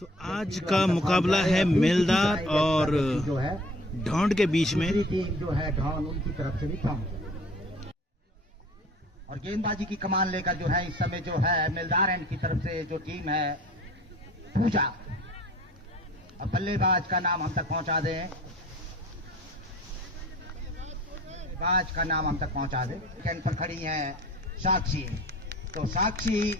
तो आज का मुकाबला है मेलदार और ढौंड के बीच में। टीम जो है ढौंड उनकी तरफ से भी पहुंच और गेंदबाजी की कमान लेकर जो है इस समय जो है मेलदार एंड की तरफ से जो टीम है पूजा। अब बल्लेबाज का नाम हम तक पहुंचा दें, बल्लेबाज का नाम हम तक पहुंचा दें। कैंप पर खड़ी है साक्षी, तो साक्षी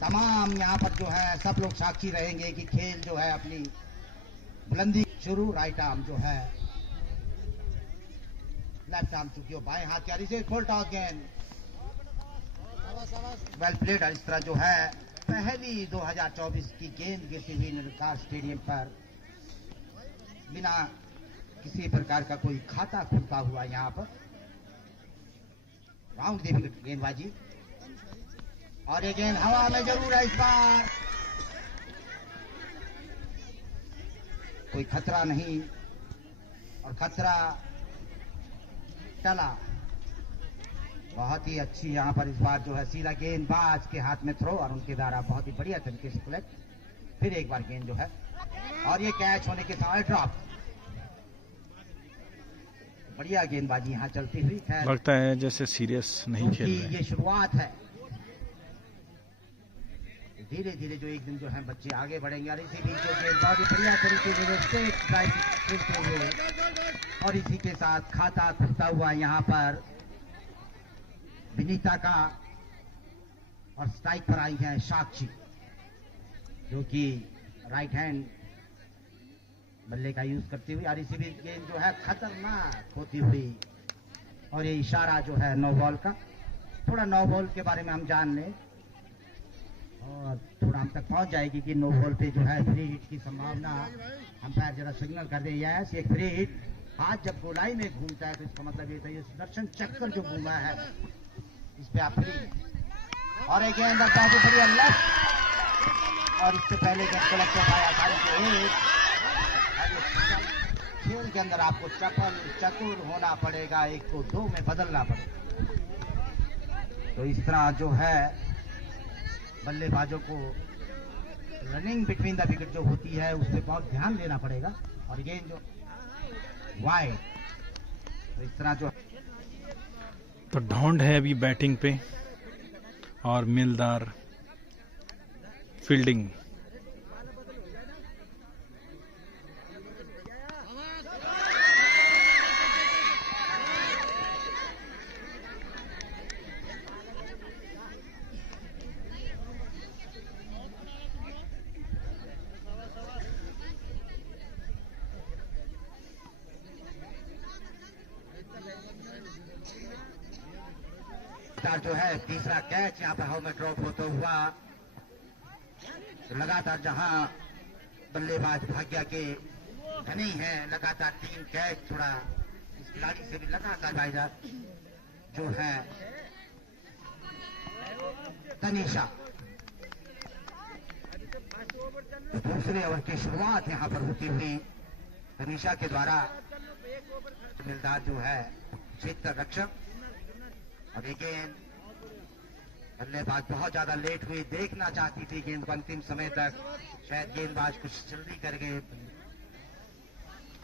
तमाम यहाँ पर जो है सब लोग साक्षी रहेंगे कि खेल जो है अपनी बुलंदी शुरू। राइट आर्म जो है लेफ्ट आर्म चुकी हो बाएं हाथ की से फुल टॉस गेंद वेल प्लेड। इस तरह जो है पहली 2024 की गेंद गिरती हुई निर्विकार स्टेडियम पर बिना किसी प्रकार का कोई खाता खुलता हुआ यहाँ पर राउंड दी विकेट गेंदबाजी और ये गेंद हवा में जरूर है। इस बार कोई खतरा नहीं और खतरा टला। बहुत ही अच्छी यहाँ पर इस बार जो है सीधा गेंदबाज के हाथ में थ्रो और उनके द्वारा बहुत ही बढ़िया तरीके से कलेक्ट। फिर एक बार गेंद जो है और ये कैच होने के समय ड्रॉप। बढ़िया गेंदबाजी यहाँ चलती हुई। लगता है जैसे सीरियस नहीं खेल रहे। ये शुरुआत है, धीरे धीरे जो एक दिन जो है बच्चे आगे बढ़ेंगे और इसी बीच जो बहुत ही बढ़िया तरीके से खेलते हुए और इसी के साथ खाता खुलता हुआ यहाँ पर विनीता का और स्ट्राइक पर आई है साक्षी जो कि राइट हैंड बल्ले का यूज करती हुई और इसी बीच गेंद जो है खतरनाक होती हुई और ये इशारा जो है नो बॉल का। थोड़ा नो बॉल के बारे में हम जान लें और थोड़ा हम तक पहुंच जाएगी कि नो बॉल पे जो है फ्री हिट की संभावना। अंपायर जरा सिग्नल कर दे यस ये फ्री हिट। हाथ जब गोलाई में घूमता है तो इसका मतलब ये था ये सुदर्शन चक्कर जो घूमा है इस पे आप फ्री और एक गेंद बढ़िया लेफ्ट और इससे पहले गेंद कलेक्ट हो पाया आसानी से। खेल के अंदर आपको चतुर होना पड़ेगा, एक को दो में बदलना पड़ेगा। तो इस तरह जो है बल्लेबाजों को रनिंग बिटवीन द विकेट जो होती है उस पर बहुत ध्यान देना पड़ेगा और गेंद जो वाइड। तो इस तरह जो तो ढौंड है अभी बैटिंग पे और मेलदार फील्डिंग। जो है तीसरा कैच यहाँ पर हवा में ड्रॉप होता हुआ तो लगातार जहां बल्लेबाज भाग्य के धनी है लगातार 3 कैच। थोड़ा इस खिलाड़ी से भी लगातार भाईजान जो है तनीषा तो दूसरे ओवर की शुरुआत यहाँ पर होती हुई तनीषा के द्वारा मिलदार जो है क्षेत्र रक्षक और ये गेंद बल्लेबाज बहुत ज्यादा लेट हुई, देखना चाहती थी गेंद को अंतिम समय तक, शायद गेंदबाज कुछ जल्दी कर गए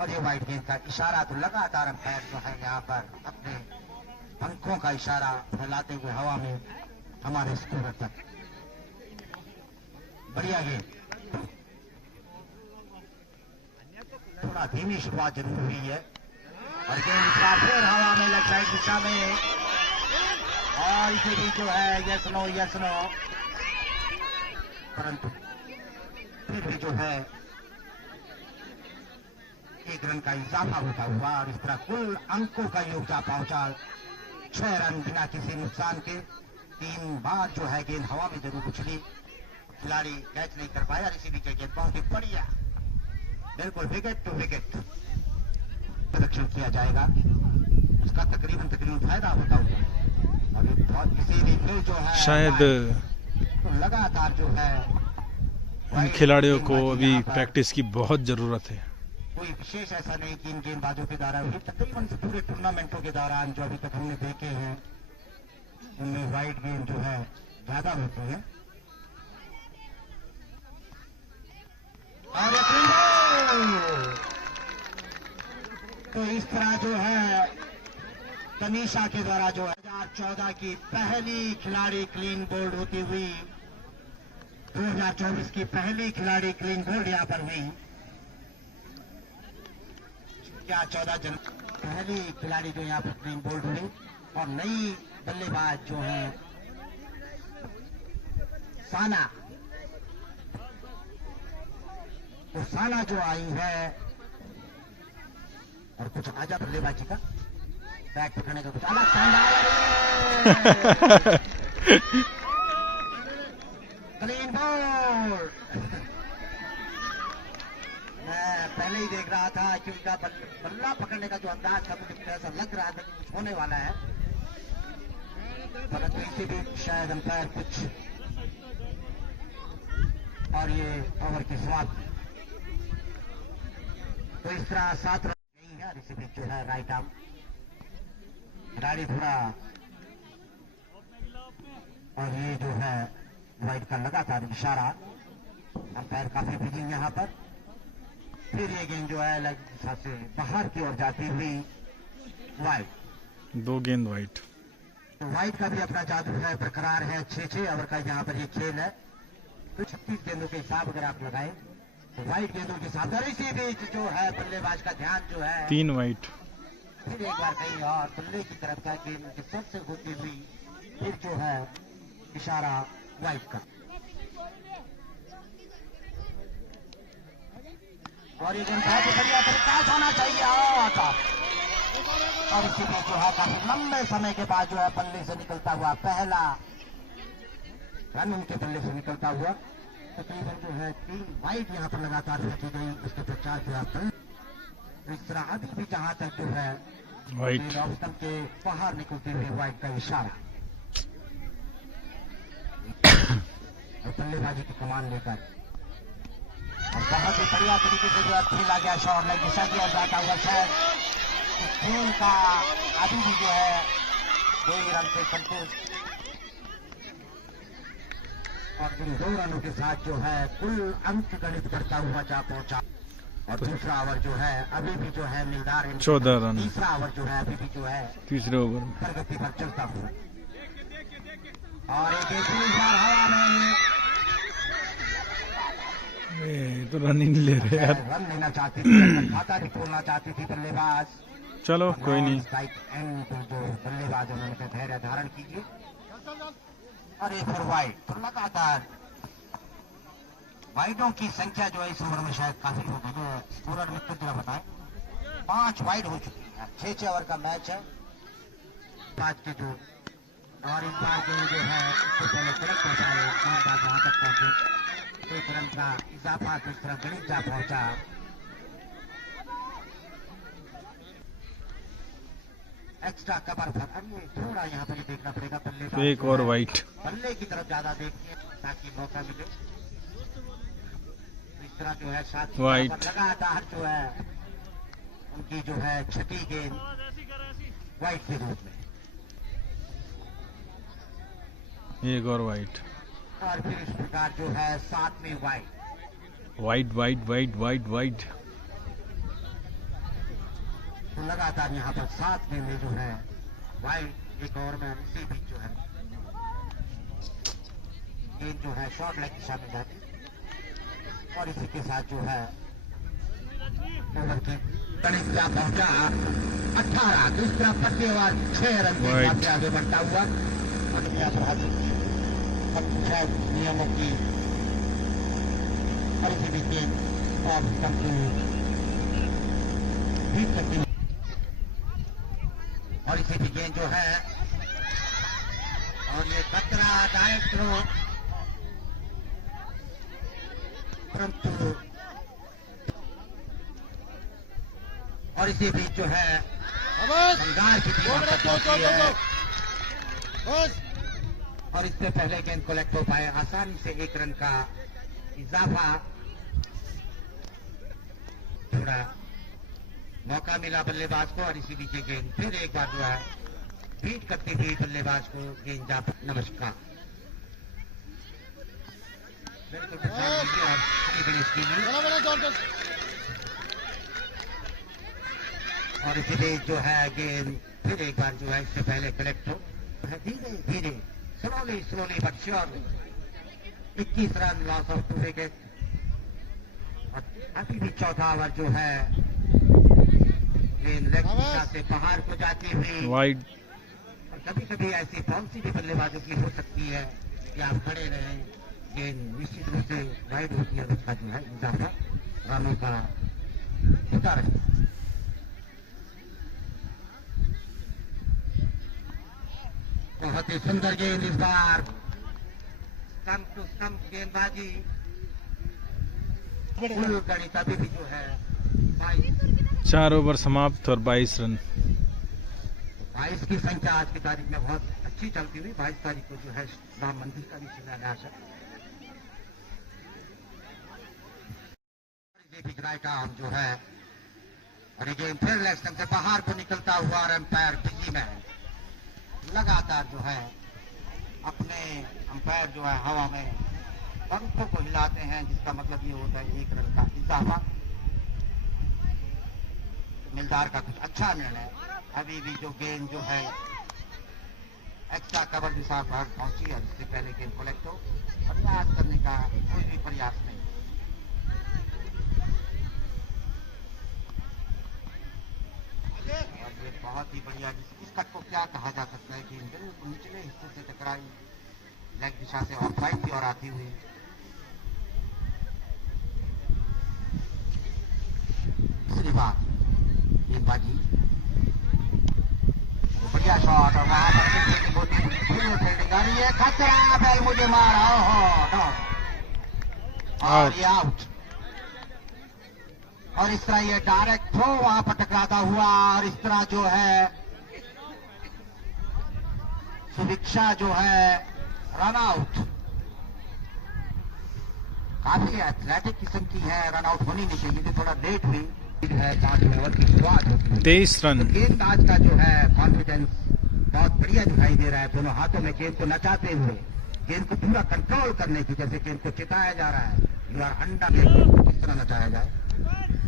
और ये वाइड गेंद का इशारा। तो लगातार अंपायर जो है यहाँ पर अपने पंखों का इशारा फैलाते हुए हवा में हमारे स्कोर तक। बढ़िया गेंद, थोड़ा धीमी शुरुआत जरूर हुई है और गेंद इस बार फिर हवा में लेफ्ट साइड दिशा में और इसे भी जो है यस नो परंतु फिर भी जो है 1 रन का इजाफा होता हुआ और इस तरह कुल अंकों का योगदान पहुंचा 6 रन बिना किसी नुकसान के। 3 बार जो है गेंद हवा में जरूर उछली, खिलाड़ी कैच नहीं कर पाया, इसी बीच गेंद बहुत ही बढ़िया बिल्कुल विकेट टू विकेट प्रदर्शन किया जाएगा, उसका तकरीबन फायदा होता हुआ और किसी भी फिर जो है शायद तो लगातार जो है इन खिलाड़ियों को अभी प्रैक्टिस की बहुत जरूरत है। कोई विशेष ऐसा नहीं कि इन गेंदबाजों के द्वारा तकरीबन पूरे टूर्नामेंटों के दौरान जो अभी तक हमने देखे हैं उनमें वाइड गेंद जो है ज्यादा होती है तो इस तरह जो है तनीषा के द्वारा जो 2014 की पहली खिलाड़ी क्लीन बोल्ड होती हुई 2024 की पहली खिलाड़ी क्लीन बोल्ड यहाँ पर हुई। क्या 14 जनवरी पहली खिलाड़ी जो यहाँ पर क्लीन बोल्ड हुई और नई बल्लेबाज जो है साना, तो साना जो आई है और कुछ आजा बल्लेबाजी का बैट पकड़ने का कुछ अलग क्लीन बोल्ड। मैं पहले ही देख रहा था कि उनका बल्ला पकड़ने का जो अंदाज था मुझे ऐसा लग रहा था कि कुछ होने वाला है, परंतु इसी बीच शायद अंपायर कुछ और ये ओवर की समाप्ति। तो इस तरह 7 रन नहीं है। इसी बीच जो है राइट आर्म खिलाड़ी थोड़ा और ये जो है वाइड का लगातार इशारा, अंपायर काफी बिजी यहाँ पर। फिर ये गेंद जो है अलग दिशा से बाहर की ओर जाती हुई वाइड, 2 गेंद वाइड। तो वाइड का भी अपना जादू है, बरकरार है। 6-6 ओवर का यहाँ पर ये खेल है। तो 36 गेंदों के हिसाब अगर आप लगाएं तो वाइड गेंदों के हिसाब, और इसी बीच जो है बल्लेबाज का ध्यान जो है 3 वाइड। फिर एक बार कहीं और बल्ले की तरफ का गेंद के सब से होती हुई फिर जो है इशारा वाइड का, और ये गेंद बहुत ही बढ़िया तरीका से होना चाहिए। और इसी बीच जो है काफी लंबे समय के बाद जो है बल्ले से निकलता हुआ पहला रन उनके बल्ले से निकलता हुआ तकरीबन जो है 3 वाइड यहाँ पर लगातार फेंकी गई। उसके पश्चात जो है इस तरह अभी भी जहां तक जो है वाइड ऑप्शन के बाहर निकलते हुए वाइड का इशारा और बल्लेबाजी की कमान लेकर और बहुत ही बढ़िया तरीके से जो खेला गया शॉट में दिशा दिया जाता हुआ शायद खेल का अभी भी जो है 2 रन पे संतुष्ट, और इन 2 रनों के साथ जो है कुल अंक गणित करता हुआ जा पहुंचा। और दूसरा ओवर जो है अभी भी जो है मिलदार 14 रन। तीसरा ओवर जो है अभी भी जो है तीसरे ओवर में प्रगति पर चलता हुआ, और एक बार हवा में तो रन ही नहीं ले रहे यार। रन लेना चाहती थी, खाता भी खोलना चाहती थी बल्लेबाज। चलो कोई नहीं। स्ट्राइक एंड पर जो बल्लेबाज उन्होंने कहा धैर्य धारण कीजिए, और एक और वाइड। तो लगातार वाइडों की संख्या जो है इस ओवर में शायद काफी हो गई। स्कोरर मित्र जरा बताएं, 5 वाइड हो चुकी है। 6-6 ओवर का मैच है 5 के जो, और इस बार जो है इससे पहले कलेक्ट होता है गेंदबाज वहां तक पहुंचे, 1 रन का इजाफा तो इस तरह गणित जा पहुंचा। एक्स्ट्रा कवर पर थोड़ा यहाँ पर देखना पड़ेगा बल्ले एक और वाइड। बल्ले की तरफ ज्यादा देखिए ताकि मौका मिले। इस तरह जो है साथ वाइड लगातार जो है उनकी जो है 6ठी गेंद वाइड के रूप में, एक और वाइड। और फिर इस प्रकार जो है 7वीं wide wide wide wide wide wide. तो लगातार यहाँ पर 7वीं में जो है वाइड एक ओवर में इसी बीच जो है गेंद जो है शॉर्ट लेग दिशा में जाती, और इसी के साथ जो है ओवर की गणित क्या पहुंचा 18। दूसरा 25 ओवर 6 रन के हिसाब से आगे बढ़ता हुआ, और शायद नियमों की, और इसी बीच गेंद और बीट करती, और इसी भी गेंद जो है, और ये खतरा डायरेक्ट थ्रो, परंतु और इसी बीच जो है बंगाल की टीम पहुंची है, और इससे पहले गेंद कलेक्ट हो पाए आसानी से 1 रन का इजाफा, थोड़ा मौका मिला बल्लेबाज को, और इसी बीच गेंद फिर एक बार जो है बीट करती हुई बल्लेबाज को गेंद जा। नमस्कार और इसी बीच जो है गेंद फिर एक बार जो है इससे पहले कलेक्ट हो धीरे धीरे slowly slowly but surely 21 run loss of 2 wicket. और अभी भी चौथा ओवर जो है गेंद लेग दिशा से बाहर को जाती हुई वाइड। और कभी कभी ऐसी पॉलिसी भी बल्लेबाजों की हो सकती है कि आप खड़े रहें, गेंद निश्चित रूप से वाइड होती है, उसका जो है इजाफा रनों का होता रहे। बहुत ही सुंदर गेंद इस बार, स्टंप टू स्टंप गेंदबाजी, फुल गणित अभी भी जो है 4 ओवर समाप्त और 22 रन। 22 की संख्या आज की तारीख में बहुत अच्छी चलती हुई। 22 तारीख को जो है राम मंदिर का भी शिलान्यास है। राय का हम जो है और ये गेंद फिर लेग स्टंप से बाहर को निकलता हुआ और एम्पायर बिजी में लगातार जो है अपने अंपायर जो है हवा में पंखों को हिलाते हैं, जिसका मतलब ये होता है 1 रन का इजाफा। मिलदार का कुछ अच्छा निर्णय। अभी भी जो गेंद जो है एक्स्ट्रा कवर दिशा पर पहुंची और इससे पहले गेंद कलेक्ट हो, प्रयास करने का कोई भी प्रयास नहीं। और ये बहुत ही बढ़िया, इस तक को क्या कहा जा सकता है कि बिल्कुल निचले हिस्से से टकराई लेग दिशा से ऑफ साइड की ओर आती हुई। दूसरी बात गेंदबाजी, बढ़िया शॉट और वहां पर फील्डिंग आ रही है, खतरा बैल मुझे मारा और ये आउट। और इस तरह ये डायरेक्ट थ्रो वहां पर टकराता हुआ और इस तरह जो है सुभिक्षा जो है रन आउट। काफी एथलेटिक किस्म की है, रन आउट होनी नहीं चाहिए थी, थोड़ा लेट हुई है। 5 ओवर की शुरुआत होती है। 23 रन। तो गेंदबाज का जो है कॉन्फिडेंस बहुत बढ़िया दिखाई दे रहा है। दोनों हाथों में गेंद को नचाते हुए गेंद को पूरा कंट्रोल करने की, जैसे गेंद को चिताया जा रहा है, यू आर अंडर, गेंद को किस तरह नचाया जाए।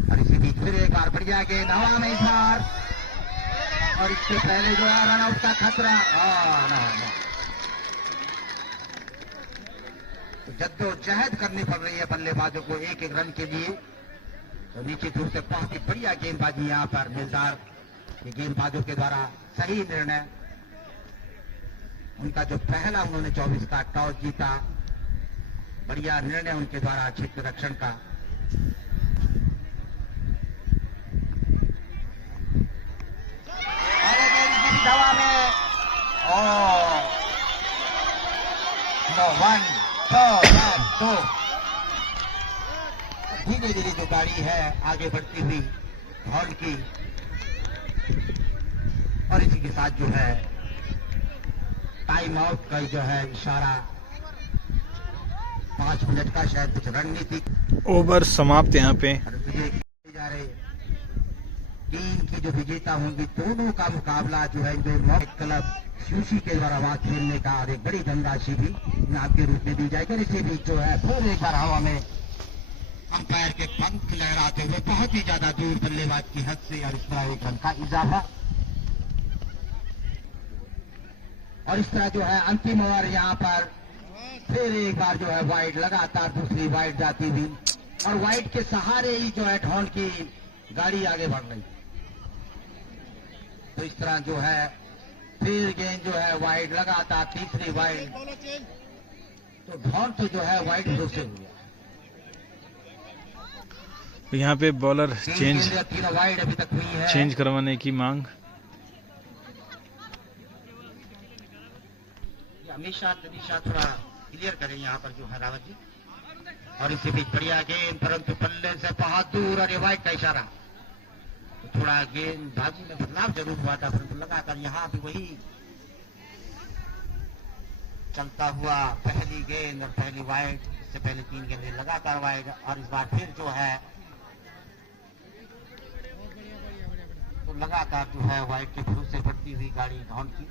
और इसी बीच फिर एक बार बढ़िया गेंद हवा में इशार और इससे पहले जो है रन आउट का खतरा। तो जद्दोजहद करनी पड़ रही है बल्लेबाजों को एक एक रन के लिए। तो निश्चित रूप से बहुत ही बढ़िया गेंदबाजी यहां पर मिलदार के गेंदबाजों के द्वारा सही निर्णय। उनका जो पहला उन्होंने 24 का टॉस जीता, बढ़िया निर्णय उनके द्वारा क्षेत्र रक्षण का। हवा में दो धीरे धीरे जो गाड़ी है आगे बढ़ती हुई हॉल की, और इसी के साथ जो है टाइम आउट का जो है इशारा, 5 मिनट का शायद कुछ रणनीति। ओवर समाप्त यहाँ पे। जा रहे टीम की जो विजेता होंगी, दोनों का मुकाबला जो है जो नॉर्थ क्लब यूसी के द्वारा वहां खेलने का और एक बड़ी धनराशि भी इनाम के रूप में दी जाएगी। और इसी बीच जो है फिर एक बार हवा में अंपायर के पंख लहराते हुए बहुत ही ज्यादा दूर बल्लेबाज की हद से और इस तरह 1 रन का इजाफा। और इस तरह जो है अंतिम ओवर यहाँ पर फिर एक बार जो है वाइड, लगातार दूसरी वाइड जाती हुई और वाइड के सहारे ही जो है ढोल की गाड़ी आगे बढ़ रही। तो इस तरह जो है फिर गेंद जो है वाइड, लगातार तीसरी वाइड, तो ढोल तो जो है वाइड से हुआ। तो यहाँ पे बॉलर चेंज तीनों वाइड अभी तक हुई है। चेंज करवाने की मांग। हमेशा दिशा थोड़ा क्लियर करें यहाँ पर जो है रावत जी। और इसी बीच बढ़िया गेंद, परंतु पल्ले से बहुत दूर और ये वाइड का इशारा। तो थोड़ा गेंदबाजी में बदलाव जरूर हुआ था, परंतु लगातार यहाँ भी वही चलता हुआ पहली गेंद और पहली वाइड। इससे पहले 3 गेंदें लगातार वाइड और इस बार फिर जो है तो लगातार जो है वाइड के भरोसे बढ़ती हुई गाड़ी धौन की।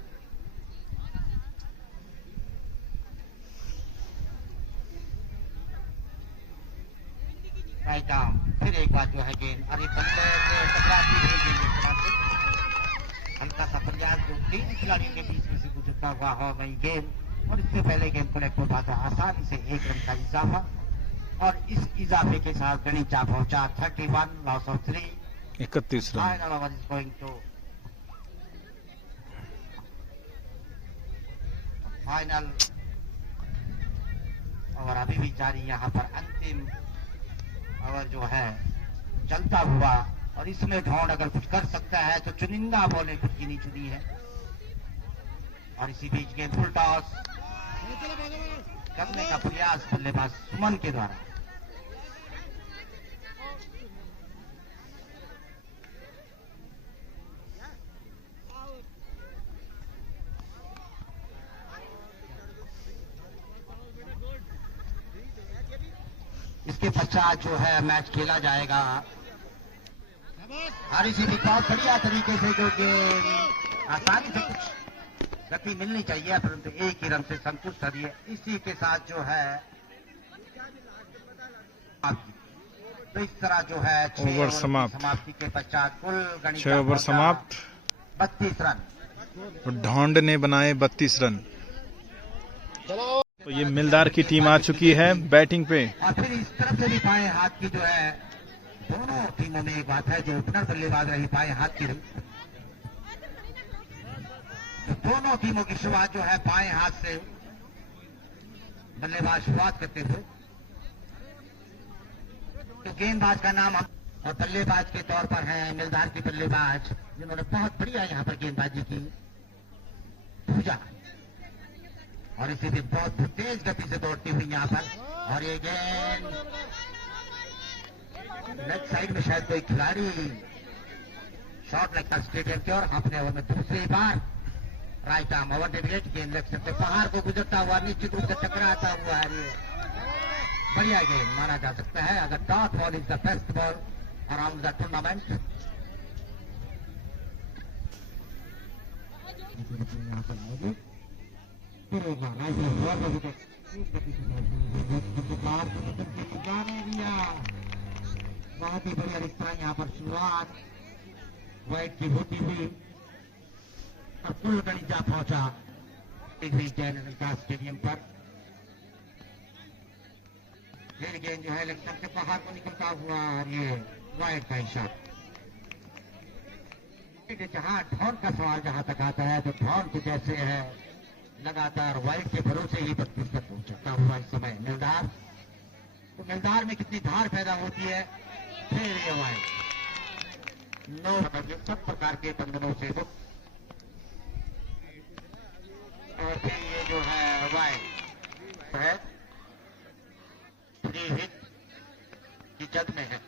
राइट आर्म, फिर एक बार जो है गेंद, अरे बल्ले से टकराती हुई गेंद इस तरह से हल्का सा प्रयास जो 3 खिलाड़ियों के बीच में से गुजरता हुआ हो गई गेंद, और इससे पहले गेंद कलेक्ट होता था आसानी से 1 रन का इजाफा, और इस इजाफे के साथ गणिचा पहुंचा 31 loss of 3। 31 run. Final over is going to final over अभी भी जारी, यहाँ पर अंतिम ओवर जो है चलता हुआ, और इसमें ढोंड अगर कुछ कर सकता है तो चुनिंदा बॉलें कुछ गिनी चुनी है, और इसी बीच गेंद फुल टॉस करने का प्रयास बल्लेबाज सुमन के द्वारा। इसके पश्चात जो है मैच खेला जाएगा, और इसी भी बहुत बढ़िया तरीके से जो गेंद आसानी से कुछ गति मिलनी चाहिए, परंतु 1 ही रन से संतुष्ट रहिए। इसी के साथ जो है तो इस तरह जो है 6 ओवर समाप्त। समाप्ति के पश्चात कुल 6 ओवर समाप्त, 32 रन। ढोंड ने बनाए 32 रन। तो ये मिलदार की टीम आ चुकी है बैटिंग पे। और फिर इस तरफ से भी बाएं हाथ की जो है, दोनों टीमों में एक बात है, जो ओपनर बल्लेबाज रही बाएं हाथ की रही, तो दोनों टीमों की शुरुआत जो है बाएं हाथ से बल्लेबाज शुरुआत करते हुए, तो गेंदबाज का नाम और बल्लेबाज के तौर पर है मिलदार की बल्लेबाज, जिन्होंने बहुत बढ़िया यहाँ पर गेंदबाजी की, पूजा, और इसी दिन बहुत तेज गति से दौड़ती हुई यहाँ पर, और ये गेंद लेग साइड में शायद कोई खिलाड़ी शॉट लगता स्टेडियम की ओर, अपने ओवर में दूसरी बार राइट आर्म ओवर डेविएट, गेंद लेग सकते पहाड़ को गुजरता हुआ निश्चित रूप से टकराता हुआ है, ये बढ़िया गेंद माना जा सकता है। अगर dot ball is the best ball around the tournament. यहाँ पर मौजूद बहुत ही बढ़िया इस तरह यहाँ पर शुरुआत वाइट की होती हुई, अब कुल गणिजा पहुंचा जयनगर स्टेडियम पर। फिर गेंद जो है लेफ्ट से बाहर को निकलता हुआ, और ये वाइट का शॉट। जहां ढोंड का सवाल जहां तक आता है, तो ढोंड तो जैसे है लगातार वाइट के भरोसे ही 32 तक पहुंचता हुआ इस समय मिलदार, तो मिलदार में कितनी धार पैदा होती है। फिर ये वाइट नो सब प्रकार के बंधनों से मुक्त, और फिर ये जो है वाइट है फ्री हिट की जद में है,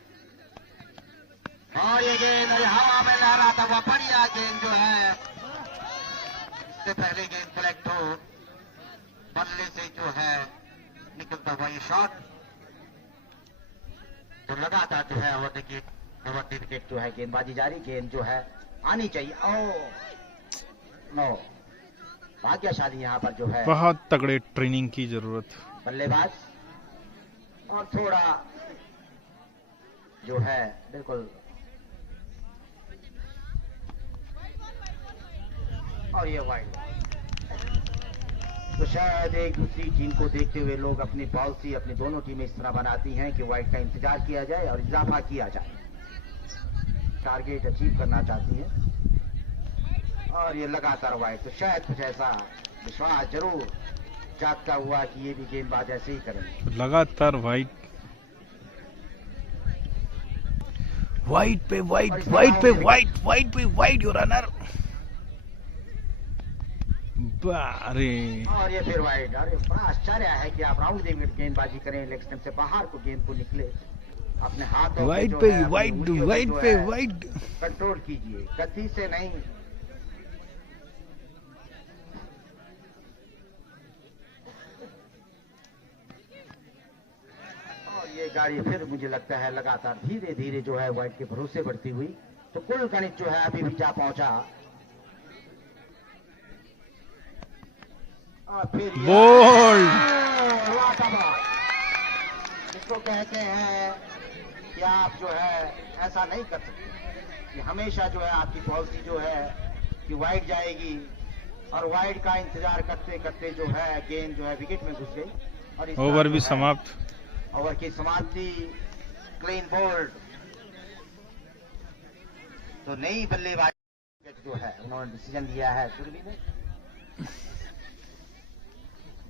और ये गेंद हवा में लहराता हुआ बढ़िया गेंद जो है, इससे पहले गेंद कलेक्ट हो बल्ले से जो है निकलता हुआ ये शॉट, तो लगातार जो है ओवर विकेट जो है गेंदबाजी जारी, गेंद जो है आनी चाहिए। ओ नो, भाग्यशाली यहाँ पर जो है बहुत तगड़े ट्रेनिंग की जरूरत बल्लेबाज, और थोड़ा जो है बिल्कुल, और ये वाइड, तो शायद एक दूसरी टीम को देखते हुए लोग अपनी पॉलिसी अपनी दोनों टीमें इस तरह बनाती हैं कि वाइड का इंतजार किया जाए और इजाफा किया जाए, टारगेट अचीव करना चाहती है, और ये लगातार वाइड, तो शायद कुछ ऐसा विश्वास जरूर जागता हुआ कि ये भी गेंदबाज ऐसे ही करेंगे। लगातार वाइट पे वाइट, वाइट पे वाइट, वाइट पे वाइट, योर रनर। अरे और ये फिर वाइड, अरे बड़ा आश्चर्य है कि आप राउंड गेंदबाजी करें, लेग स्टंप से बाहर को गेंद को निकले, अपने हाथों वाइट पे वाइट, वाइट पे वाइट, कंट्रोल कीजिए, गति से नहीं। और ये गाड़ी फिर मुझे लगता है लगातार धीरे धीरे जो है वाइट के भरोसे बढ़ती हुई, तो कुल गणित जो है अभी भी जा पहुंचा, बोल्ड, इसको कहते हैं कि आप जो है ऐसा नहीं कर सकते कि हमेशा जो है आपकी पॉलिसी जो है कि वाइड जाएगी और वाइड का इंतजार करते करते जो है गेंद जो है विकेट में घुस गई और ओवर भी समाप्त। ओवर की समाप्ति, क्लीन बोल्ड। तो नई बल्लेबाजी जो है उन्होंने डिसीजन लिया है सुरभि ने।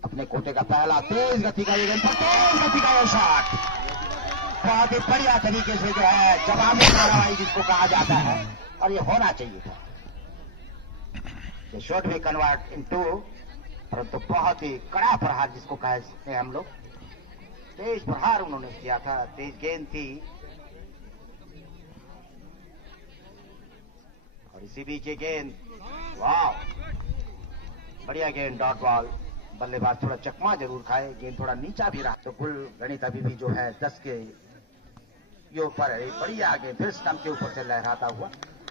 अपने कोटे का पहला तेज गति का ये शॉट बहुत ही बढ़िया तरीके से जो है जवाबी कार्रवाई जिसको कहा जाता है और ये होना चाहिए था। ये शॉट भी कन्वर्ट इनटू, परंतु बहुत ही कड़ा प्रहार जिसको कह सकते हैं हम लोग, तेज प्रहार उन्होंने किया था, तेज गेंद थी। और इसी बीच ये गेंद, वाह बढ़िया गेंद, डॉट बॉल। बल्लेबाज थोड़ा चकमा जरूर खाए, गेंद थोड़ा नीचा भी रहा तो कुल गणित अभी भी जो है 10 के योग पर है। बढ़िया गेंद फिर स्टंप के ऊपर से लहराता हुआ,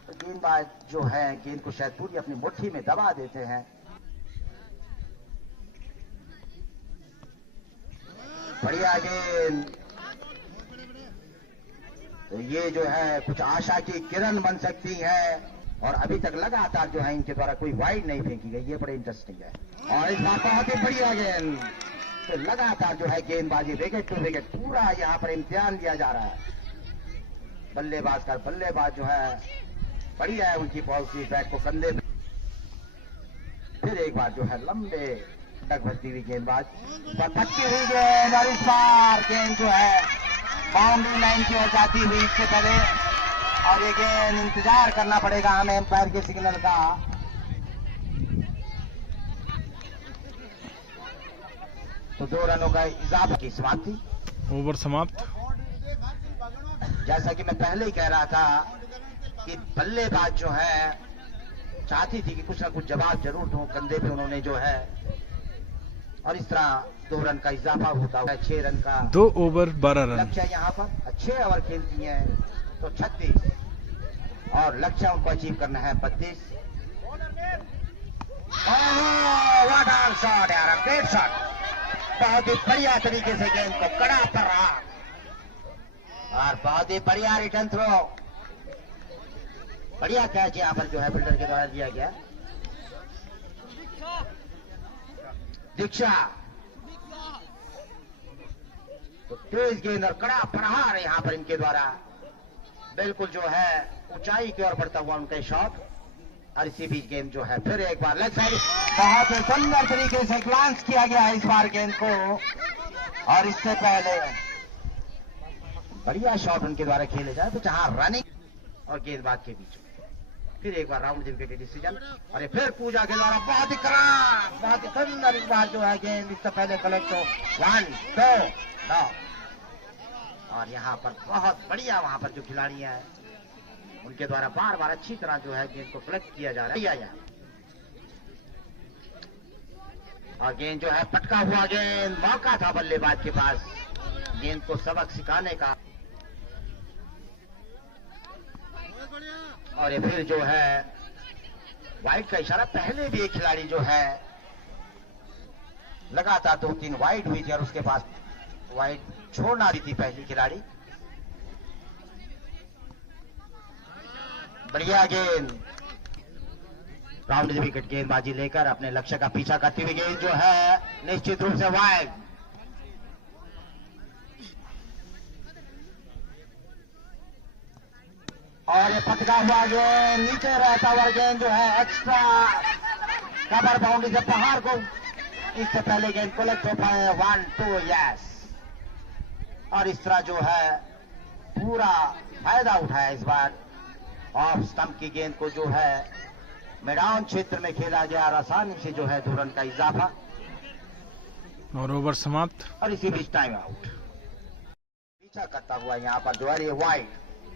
तो गेंदबाज जो है गेंद को शायद पूरी अपनी मुट्ठी में दबा देते हैं। बढ़िया गेंद, तो ये जो है कुछ आशा की किरण बन सकती है। और अभी तक लगातार जो है इनके द्वारा कोई वाइड नहीं फेंकी गई, ये बड़े इंटरेस्टिंग है। और इस बार बहुत ही बढ़िया गेंद, तो लगातार जो है गेंदबाजी विकेट टू विकेट, पूरा यहाँ पर इम्तिहान लिया जा रहा है बल्लेबाज का। बल्लेबाज जो है बढ़िया है, उनकी पॉलिसी बैट को कंधे में, फिर एक बार जो है लंबे डग भरती हुई गेंदबाज पटकी हुई गेंद, और इस बार गेंद जो है बाउंड्री लाइन की ओर जाती हुई इससे पहले, और ये गेंद इंतजार करना पड़ेगा हमें एम्पायर के सिग्नल का। तो 2 रनों का इजाफा की समाप्ति, ओवर समाप्त। जैसा कि मैं पहले ही कह रहा था कि बल्लेबाज जो है चाहती थी कि कुछ ना कुछ जवाब जरूर दो, कंधे पे उन्होंने जो है, और इस तरह 2 रन का इजाफा होता है। 6 रन का 2 ओवर 12 रन लक्ष्य यहाँ पर। 6 ओवर खेलती हैं तो 36, और लक्ष्य उनको अचीव करना है 32। व्हाट ऑन शॉट यार, ग्रेट शॉट, बहुत ही बढ़िया तरीके से गेंद को कड़ा कर रहा, और बहुत ही बढ़िया रिटर्न थ्रो, बढ़िया कैच यहाँ पर जो है फील्डर के द्वारा दिया गया। दीक्षा, तो तेज गेंद और कड़ा प्रहार यहाँ पर इनके द्वारा, बिल्कुल जो है ऊंचाई की ओर बढ़ता हुआ उनका शॉट। और इसी बीच गेंद जो है फिर एक बार लेग साइड, बहुत ही सुंदर तरीके से ग्लांस किया गया है इस बार गेंद को, और इससे पहले बढ़िया शॉट उनके द्वारा खेले जाए तो जहां रनिंग और गेंदबाज के बीच फिर एक बार राउंड विकेट डिसीजन, और फिर पूजा के द्वारा बहुत ही कड़ा, बहुत ही सुंदर इस बार जो है गेंद, इससे पहले कलेक्ट हो 1 2 9, और यहाँ पर बहुत बढ़िया वहां पर जो खिलाड़ी है उनके द्वारा बार बार अच्छी तरह जो है गेंद को कलेक्ट किया जा रहा है। और गेंद जो है पटका हुआ गेंद, मौका था बल्लेबाज के पास गेंद को सबक सिखाने का, और ये फिर जो है वाइड का इशारा। पहले भी एक खिलाड़ी जो है लगातार 2-3 वाइड हुई थी और उसके पास वाइड छोड़ना दी थी पहली खिलाड़ी। बढ़िया गेंद, राउंड विकेट गेंदबाजी लेकर अपने लक्ष्य का पीछा करती हुई गेंद जो है निश्चित रूप से वाइड। और ये पटका हुआ गेंद, नीचे रहता हुआ गेंद जो है एक्स्ट्रा कवर बाउंड्री से बाहर को, इससे पहले गेंद कलेक्ट हो पाए 1 2 यस। और इस तरह जो है पूरा फायदा उठाया इस बार ऑफ स्टंप की गेंद को, जो है मैदान क्षेत्र में खेला गया और आसानी से जो है 2 रन का इजाफा, और ओवर समाप्त। और इसी बीच टाइम आउट। पीछा करता हुआ यहाँ पर जो है ये वाइड,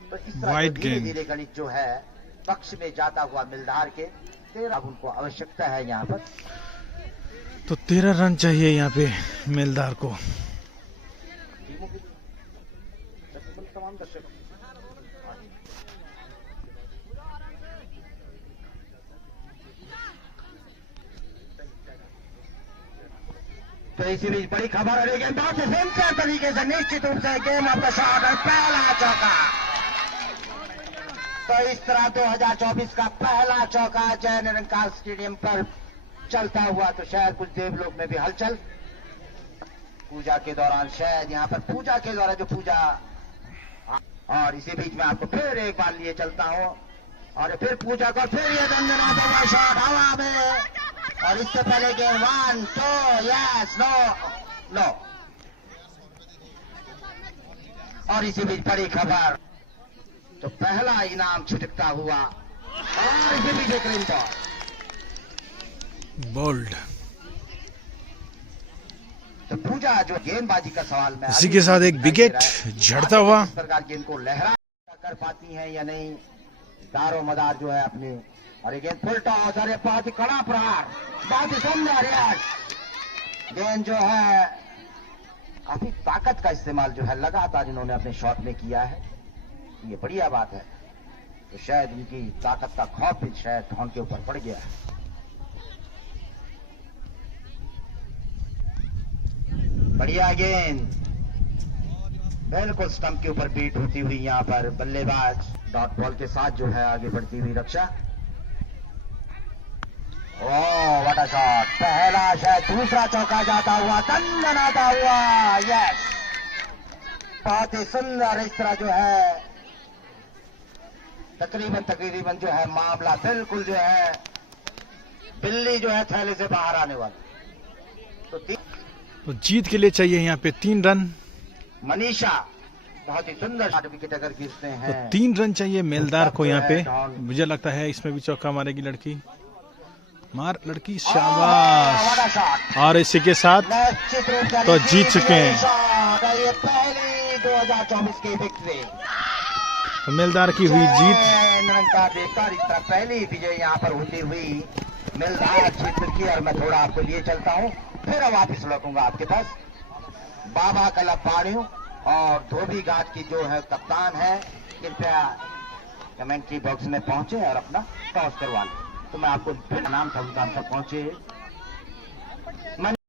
तो इस तरह धीरे धीरे गणित जो है पक्ष में जाता हुआ मिलदार के 13 उनको आवश्यकता है यहाँ पर। तो 13 रन चाहिए यहाँ पे मिलदार को। तमाम दर्शक तो इसी बीच बड़ी खबर है, लेकिन बहुत ही सिंपल तरीके से निश्चित रूप से गेम ऑफ द शॉट और पहला चौका। तो इस तरह 2024 का पहला चौका जय निरंकार स्टेडियम पर चलता हुआ, तो शायद कुछ देवलोक में भी हलचल पूजा के दौरान, शायद यहाँ पर पूजा के द्वारा जो पूजा। और इसी बीच में आपको फिर एक बार लिए चलता हूँ और फिर पूजा को फिर ये दंडनाथ हुआ शॉट हवा में। और इससे पहले गेम 1 2 यस नो नो। और इसी बीच बड़ी खबर, तो पहला इनाम छिटकता हुआ और इसी बीच एक रिंग बोल्ड। तो पूजा जो गेंदबाजी का सवाल में इसी के साथ एक विकेट झड़ता हुआ। इस प्रकार गेंद को लहरा कर पाती हैं या नहीं, दारो मदार जो है अपनी। और गेंद फुल टॉस, अरे बहुत ही कड़ा प्रहार, बहुत ही सुंदर यार। गेंद जो है काफी ताकत का इस्तेमाल जो है लगातार इन्होंने अपने शॉट में किया है, ये बढ़िया बात है। तो शायद उनकी ताकत का खौफ भी शायद धौन के ऊपर पड़ गया है। बढ़िया गेंद बिल्कुल स्टंप के ऊपर बीट होती हुई, यहाँ पर बल्लेबाज डॉट बॉल के साथ जो है आगे बढ़ती हुई रक्षा। ओह व्हाट अ शॉट, पहला शायद दूसरा चौका जाता हुआ, दंडन आता हुआ, यस बहुत ही सुंदर। इस तरह जो है तकरीबन जो है मामला बिल्कुल जो है बिल्ली जो है थैले से बाहर आने वाला। तो जीत के लिए चाहिए यहाँ पे 3 रन। मनीषा बहुत ही सुंदर विकेट अगर गिरते तो हैं 3 रन चाहिए मेलदार को यहाँ पे। मुझे लगता है इसमें भी चौका मारेगी लड़की। मार लड़की, शाबाश। और इसी के साथ तो जीत चुके हैं। ये पहली 2024 की विक्ट्री, तो मेलदार की हुई जीत। निरंकार देखकर इस तरह पहली विजय यहाँ पर होती हुई मेलदार क्षेत्र की। और मैं थोड़ा आपको लिए चलता हूँ, फिर वापिस लौटूंगा आपके पास। बाबा कला पाड़ियों और धोबी घाट की जो है कप्तान है, कृपया कमेंट्री बॉक्स में पहुंचे और अपना टॉस करवा लें। तो मैं आपको फिर नाम था उनका पहुंचे।